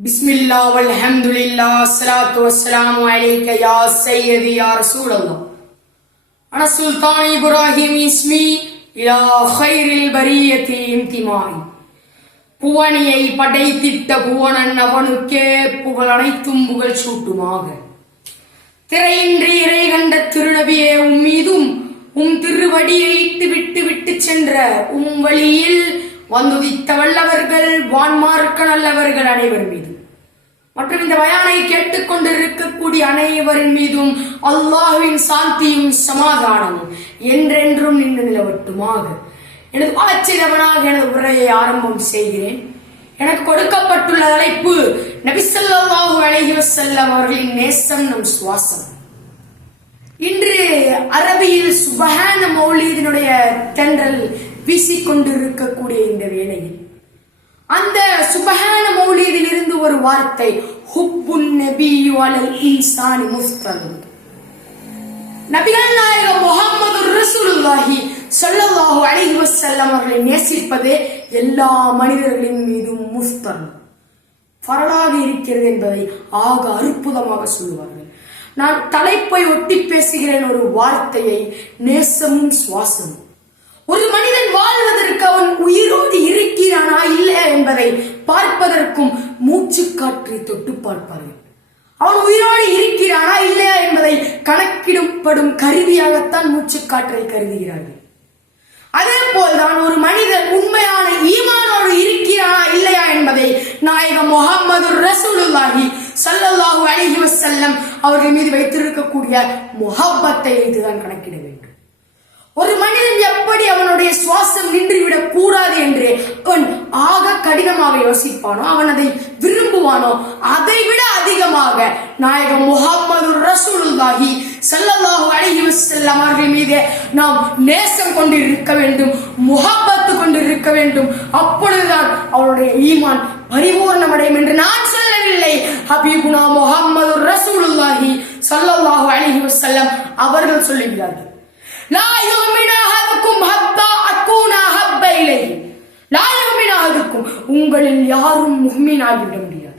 بسم الله والحمد لله الصلاة والسلام عليك يا سيدي يا رسول الله أنا سلطان إبراهيم اسمي إلى خير البرية انتمائي புவனியை படைத்திட்ட புவனன் அவனுக்கே புகழ் அனைத்தும் புகழ் சூட்டுமாக திரையின்றி இறை கண்ட திருநபியே உம் மீதும் உம் திருவடியை இட்டு விட்டு விட்டு சென்ற உம் வழியில் வந்துதித்த வல்லவர்கள் வான்மார்க்க நல்லவர்கள் அனைவர் மீதும். மற்றும் இந்த பயானை கேட்டுக்கொண்டிருக்கக்கூடிய அனைவரின் மீதும் அல்லாஹுவின் சாந்தியும் சமாதானமும் என்றென்றும் நின்று நிலவட்டுமாக. எனது ஆச்சரியவனாக எனது உரையை ஆரம்பம் செய்கிறேன். எனக்கு கொடுக்கப்பட்டுள்ள அழைப்பு நபிசல்லாஹு அலைஹி வஸல்லம் அவர்களின் நேசம் நம் சுவாசம். இன்று அரபியில் சுபஹான மௌலீதினுடைய தென்றல் வீசிக்கொண்டிருக்கக்கூடிய இந்த வேளையில் அந்த சுபஹான மௌலீதில் இருந்து ஒரு வார்த்தை ஹுப்புன் நபியு அலல் இன்சானி முஃப்தலும் நபிகள் நாயகம் முகமது ரசூலுல்லாஹி ஸல்லல்லாஹு அலைஹி வஸல்லம் அவர்களை நேசிப்பதே எல்லா மனிதர்களின் மீதும் முஃப்தல் பரலாக இருக்கிறது என்பதை ஆக அற்புதமாக சொல்லுவார்கள். நான் தலைப்பை ஒட்டி பேசுகிறேன் ஒரு வார்த்தையை நேசமும் சுவாசமும். ஒரு மனிதன் வாழ்வதற்கு அவன் உயிரோடு இருக்கிறானா இல்லையா என்பதை பார்ப்பதற்கும் மூச்சு காற்றை தொட்டு பார்ப்பார்கள். அவன் உயிரோடு இருக்கிறானா இல்லையா என்பதை கணக்கிடப்படும் கருவியாகத்தான் மூச்சுக்காற்றை கருதுகிறார்கள். அதே போல்தான் ஒரு மனிதன் உண்மையான ஈமானோடு இருக்கிறானா இல்லையா என்பதை நாயகம் முகமது ரசூலுல்லாஹி சல்லல்லாஹு அலிஹி வசல்லம் அவர்கள் மீது வைத்திருக்கக்கூடிய முகப்பத்தை வைத்துதான் கணக்கிட வேண்டும். ஒரு மனிதன் எப்படி அவனுடைய சுவாசம் நின்றுவிடக் கூடாது என்று அவன் ஆக கடினமாக யோசிப்பானோ அவன் அதை விரும்புவானோ அதை விட அதிகமாக நாயகம் முகமது ரசூலுல்லாஹி ஸல்லல்லாஹு அலைஹி வஸல்லம் அவர்கள் மீது நாம் நேசம் கொண்டிருக்க வேண்டும் முகப்பத்து கொண்டிருக்க வேண்டும். அப்பொழுதுதான் அவருடைய ஈமான் பரிபூர்ணமடையும் என்று நான் சொல்லவில்லை. ஹபீபுனா முகமது ரசூலுல்லாஹி சல்லல்லாஹு அலைஹி வஸல்லம் அவர்கள் சொல்லுகிறார்கள். லா யுமினு அஹதுக்கும் ஹத்தா அக்கூனா ஹப்ப இலைஹி. லா யுமினு அஹதுக்கும் உங்களில் யாரும் முஹ்மின் ஆகிவிட முடியாது.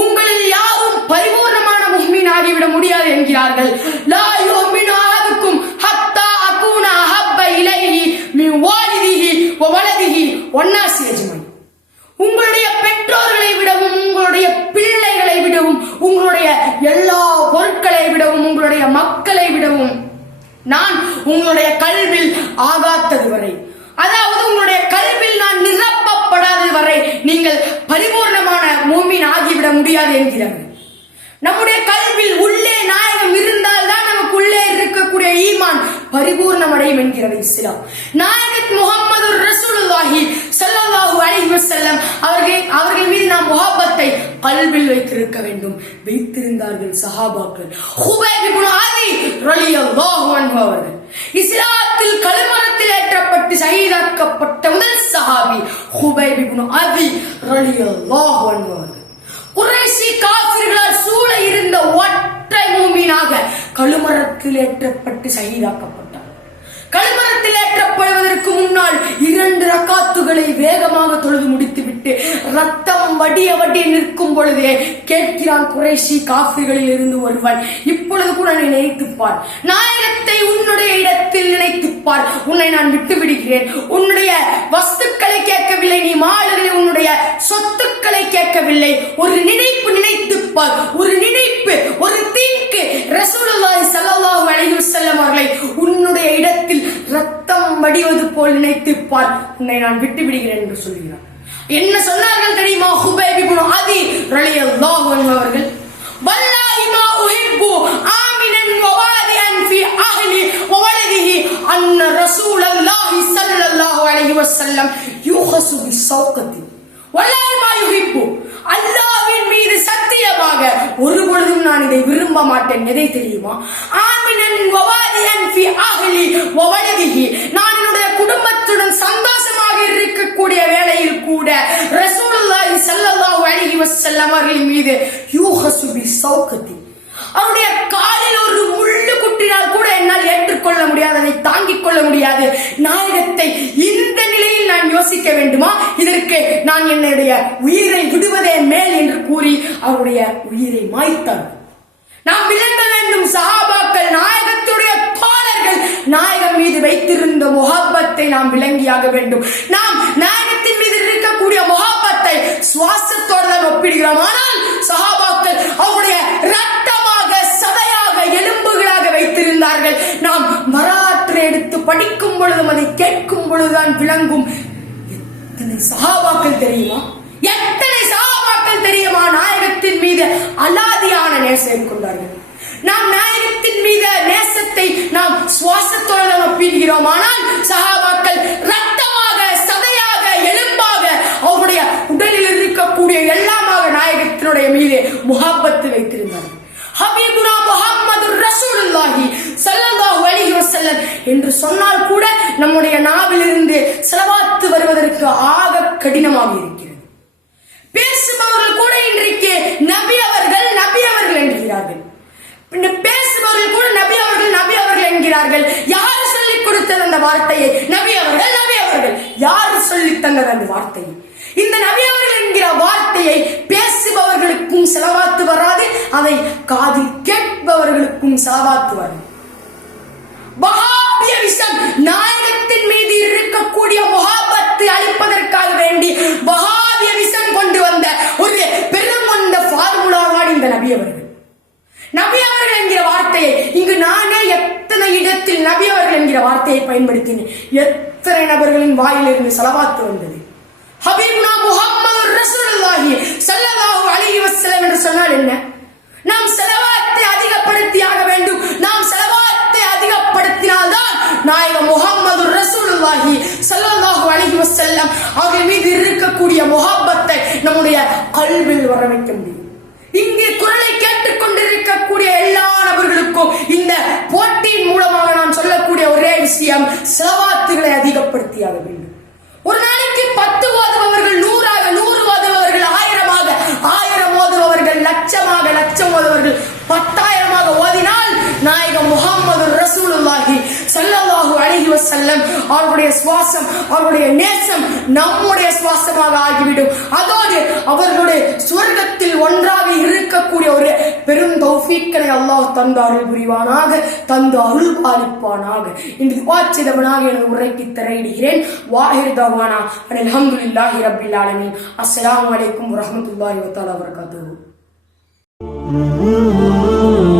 உங்களில் யாரும் பரிபூர்ணமான முஹ்மின் ஆகிவிட முடியாது என்கிறார்கள். லா யுமினு அஹதுக்கும் ஹத்தா அக்கூனா ஹப்ப இலைஹி மின் வாலிதிஹி வ வலதிஹி வன்னாசி அஜ்மஈன் உங்களுடைய பெற்றோர்களை விடவும் உங்களுடைய பிள்ளைகளை விடவும் உங்களுடைய எல்லா பொருட்களை விடவும் உங்களுடைய மக்களை விடவும் நான் உங்களுடைய கல்வில் ஆகாத்தது வரை. அதாவது உங்களுடைய கல்வில் நான் நிரப்பப்படாதது வரை நீங்கள் பரிபூர்ணமான மூமின் ஆகிவிட முடியாது என்கிறார்கள் நம்முடைய கல்வில் உள்ளே நாயகம் இருந்தால் தான் நமக்கு உள்ளே இருக்கக்கூடிய ஈமான் பரிபூர்ணமடையும் என்கிறது இஸ்லாம். நாயகத் முகமது ரசூலுல்லாஹி சல்லல்லாஹு அலைஹி வஸல்லம் அவர்கள் அவர்கள் மீது நாம் முகப்பத்தை கல்வில் வைத்திருக்க வேண்டும். வைத்திருந்தார்கள் சஹாபாக்கள். ஹுபைப் இப்னு ஆதி ரலியல்லாஹு அன்ஹு அவர்கள். இஸ்லாத்தில் கழுமரத்தில் ஏற்றப்பட்டு ஷஹீதாக்கப்பட்ட முதல் சஹாபி ஹுபைப் இப்னு ஆதி ரலியல்லாஹு அன்ஹு அவர்கள். குறைசி காஃபிர்களால் சூழ இருந்த ஒற்றை மூமினாக கழுமரத்தில் ஏற்றப்பட்டு சகிதாக்கப்பட்டார் கழுமரத்தில் ஏற்றப்படுவதற்கு முன்னால் இரண்டு ரக்காத்துகளை வேகமாக தொழுது முடித்துவிட்டு ரத்தம் வடிய வடிய நிற்கும் பொழுதே கேட்கிறான் குறைசி காஃபிகளில் இருந்து ஒருவன் இப்பொழுது கூட நீ நினைத்துப்பார் நாயகத்தை உன்னுடைய இடத்தில் நினைத்துப்பார் உன்னை நான் விட்டு விடுகிறேன் உன்னுடைய வஸ்துக்களை கேட்கவில்லை. நீ மாளுகளை உன்னுடைய சொத்துக்களை கேட்கவில்லை. ஒரு நினைப்பு நினைத்துப்பார் ஒரு நினைப்பு ஒரு தீங்கு ரசூலுல்லாஹி ஸல்லல்லாஹு அலைஹி வஸல்லம் அவர்களை உன்னுடைய இடத்தில் ரத்தம் வடிவது போல் நினைத்துப்பார். உன்னை நான் விட்டு விடுகிறேன் என்று சொல்கிறார். என்ன சொன்னார்கள் தெரியுமா? ஹுபைப் இப்னு அதி ரலியல்லாஹு அன்ஹு அவர்கள்? வல்லாஹி மா உஹிப்பு ஆமினன் வவாதியன் ஃபி அஹ்லி வவலதிஹி அன்ன ரசூலல்லாஹி ஸல்லல்லாஹு அலைஹி வஸல்லம் யூஹசு பிஸௌகத்தி வல்லாஹி மா யுஹிப்பு அல்லாவின் மீது சத்தியமாக ஒரு பொழுதும் நான் இதை விரும்ப மாட்டேன். எதை தெரியுமா? ஆமினன் நான் என்னுடைய குடும்பத்துடன் சந்தோஷமாக இருக்கக்கூடிய வேளையில் கூட ரசூலுல்லாஹி ஸல்லல்லாஹு அலைஹி வஸல்லம் அவர்களின் மீது யூஹசு பிஸௌகத்தி அவருடைய காலில் ஒரு முள்ளு குட்டினால் கூட என்னால் ஏற்றுக்கொள்ள முடியாது அதை தாங்கிக் கொள்ள முடியாது. நாயகத்தை யோசிக்க வேண்டுமா? இதற்கு நான் என்னுடைய உயிரை விடுவதே மேல் என்று கூறி அவருடைய உயிரை மாய்த்தார். நாம் விளங்க வேண்டும் சஹாபாக்கள் நாயகத்துடைய தோழர்கள் நாயகம் மீது வைத்திருந்த முகப்பத்தை நாம் விளங்கியாக வேண்டும். நாம் நாயகத்தின் மீது இருக்கக்கூடிய முகப்பத்தை சுவாசத்தோடு தான் ஒப்பிடுகிறோம். ஆனால் சஹாபாக்கள் அவருடைய ரத்தமாக சதையாக எலும்புகளாக வைத்திருந்தார்கள். நாம் மராத்திரை எடுத்து படிக்கும் பொழுதும் அதை கேட்கும் பொழுதுதான் விளங்கும் எத்தனை சகாபாக்கள் தெரியுமா? எத்தனை சகாபாக்கள் தெரியுமா? நாயகத்தின் மீது அலாதியான நேசம் கொண்டார்கள். நாம் நாயகத்தின் மீது நேசத்தை நாம் சுவாசத்தோடு ஒப்பிடுகிறோம் ஆனால் சகாபாக்கள் ரத்தமாக சதையாக எலும்பாக அவருடைய உடலில் இருக்கக்கூடிய எல்லாமாக நாயகத்தினுடைய மீது முகாபத்து வைத்திருந்தார்கள். ஹபீபுனா முஹம்மது ரசூலுல்லாஹி சல்லல்லாஹு அலைஹி வஸல்லம் என்று சொன்னால் நம்முடைய நாவிலிருந்து செலவாத்து வருவதற்கு ஆக கடினமாக இருக்கிறது. பேசுபவர்கள் கூட இன்றைக்கு நபி அவர்கள் நபி அவர்கள் என்கிறார்கள். பேசுபவர்கள் கூட நபி அவர்கள் நபி அவர்கள் என்கிறார்கள். யார் சொல்லிக் கொடுத்தது அந்த வார்த்தையை? நபி அவர்கள் நபி அவர்கள். யார் சொல்லித் தந்தது அந்த வார்த்தையை? இந்த நபி அவர்கள் என்கிற வார்த்தையை பேசுபவர்களுக்கும் செலவாத்து வராது அதை காதில் கேட்பவர்களுக்கும் செலவாத்து வரும் வஹாபிய விஷம் நாயகத்தின் மீது இருக்கக்கூடிய முகாபத்து அளிப்பதற்காக வேண்டி வஹாபிய விஷம் கொண்டு வந்த ஒரு பெரும் வந்த ஃபார்முலாவான் இந்த நபி அவர்கள். நபி அவர்கள் என்கிற வார்த்தையை இங்கு நானே எத்தனை இடத்தில் நபி அவர்கள் என்கிற வார்த்தையை பயன்படுத்தினேன். எத்தனை நபர்களின் வாயிலிருந்து செலவாத்து வந்தது. ஹபீபுனா முகம்மது ரசூலுல்லாஹி ஸல்லல்லாஹு அலைஹி வஸல்லம் என்று சொன்னால் என்ன? நாம் செலவாத்தை அதிகப்படுத்தியாக வேண்டும். நாம் செலவு காரணத்தினால்தான் நாயகம் முகமது ரசூலுல்லாஹி ஸல்லல்லாஹு அலைஹி வஸல்லம் அவர்கள் மீது இருக்கக்கூடிய முகப்பத்தை நம்முடைய கல்வியில் வர வைக்க முடியும். இங்கே குரலை கேட்டுக் கொண்டிருக்கக்கூடிய எல்லா நபர்களுக்கும் இந்த போட்டியின் மூலமாக நான் சொல்லக்கூடிய ஒரே விஷயம் செலவாத்துகளை அதிகப்படுத்தியாக வேண்டும். ஒரு நாளைக்கு பத்து ஓதுபவர்கள் நூறாக நூறு ஓதுபவர்கள் ஆயிரமாக ஆயிரம் ஓதுபவர்கள் லட்சமாக லட்சம் ஓதுபவர்கள் பத்தாயிரம் ஓதினால் நாயகம் முகமது ரசூலுல்லாஹி அழகி அலைஹி அவருடைய சுவாசம் அவருடைய நேசம் நம்முடைய சுவாசமாக ஆகிவிடும். அதோடு அவர்களுடைய சுவர்க்கத்தில் ஒன்றாக இருக்கக்கூடிய ஒரு பெரும் தௌஃபீக்களை அல்லாஹ் தந்து அருள் புரிவானாக தந்து அருள் பாலிப்பானாக. இன்று வாச்சிதவனாக எனது உரைக்கு திரையிடுகிறேன். வாஹிர் தவானா அல்ஹம்துலில்லாஹி ரப்பில் ஆலமீன். அஸ்ஸலாமு அலைக்கும் வரஹ்மத்துல்லாஹி வ தஆலா வபரகாத்துஹு Mm-hmm.